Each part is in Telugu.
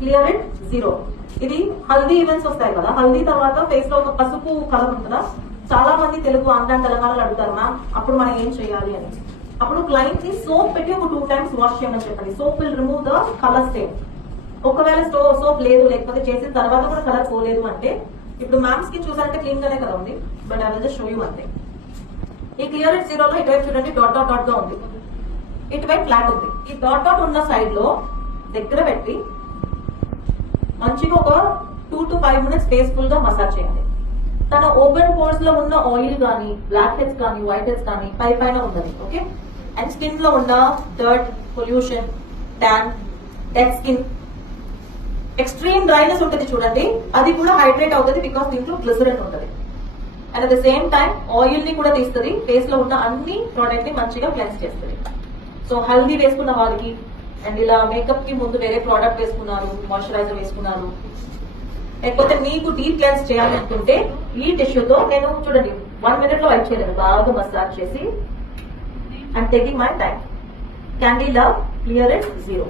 Clear it 0. ఇది హల్దీ ఈవెంట్స్ వస్తాయి కదా, హల్దీ తర్వాత ఫేస్ లో ఒక పసుపు కలర్ ఉంటుందా, చాలా మంది తెలుగు ఆంధ్ర తెలంగాణలో అడుగుతారు మ్యామ్ అప్పుడు మనం ఏం చేయాలి అని. అప్పుడు క్లయింట్ ని సోప్ పెట్టి ఒక 2 times వాష్ చేయమని చెప్పండి. Soap will remove the colour stain. ఒకవేళ సోప్ లేదు, లేకపోతే చేసిన తర్వాత కూడా కలర్ పోలేదు అంటే, ఇప్పుడు మ్యామ్స్ కి చూసారంటే క్లీన్ గానే కదా ఉంది, but I will just show you అంతే. ఈ క్లియర్ ఇట్ 0 లో ఇటువైపు చూడండి డాట్ డాట్ డాట్ గా ఉంది, ఇటువైపు ఫ్లాట్ ఉంది. ఈ డాట్ డాట్ ఉన్న సైడ్ లో దగ్గర పెట్టి మంచిగా ఒక 2 to 5 minutes ఫేస్ఫుల్ గా మసాజ్ చేయాలి. తన ఓపెన్ పోర్స్ లో ఉన్న ఆయిల్ కానీ, బ్లాక్ హెడ్స్ కానీ, వైట్ హెడ్స్ కానీ పైన ఉండదు. ఓకే, అండ్ స్కిన్ లో ఉన్న dirt, pollution, tan, dead skin, extreme dryness ఉంటుంది చూడండి, అది కూడా హైడ్రేట్ అవుతుంది బికాస్ దీంట్లో గ్లిసరిన్ ఉంటుంది. And at the same time oil ని కూడా తీస్తుంది, ఫేస్ లో ఉన్న అన్ని ప్రోడక్ట్ ని మంచిగా క్లెన్స్ చేస్తుంది. సో హల్దీ వేసుకున్న వాళ్ళకి అండ్ ఇలా మేకప్ కి ముందు వేరే ప్రోడక్ట్ వేసుకున్నారు, మాయిశ్చరైజర్ వేసుకున్నారు, లేకపోతే మీకు డీప్ క్లెన్స్ చేయాలనుకుంటే ఈ టిష్యూతో నేను చూడండి 1 minute లో వైప్ చేయలేదు, బాగా మసాజ్ చేసి and taking my time. Candy love clear it 0.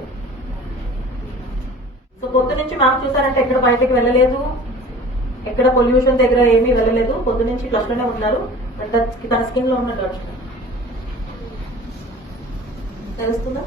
So పొద్దు నుంచి మ్యామ్ చూసారంటే ఎక్కడ బయటకు వెళ్ళలేదు, ఎక్కడ పొల్యూషన్ దగ్గర ఏమీ వెళ్ళలేదు, పొద్దు నుంచి ఫ్లష్ లోనే ఉన్నారు. బట్ తన స్కిన్ లో ఉన్న డస్ట్ తెలుస్తుందా?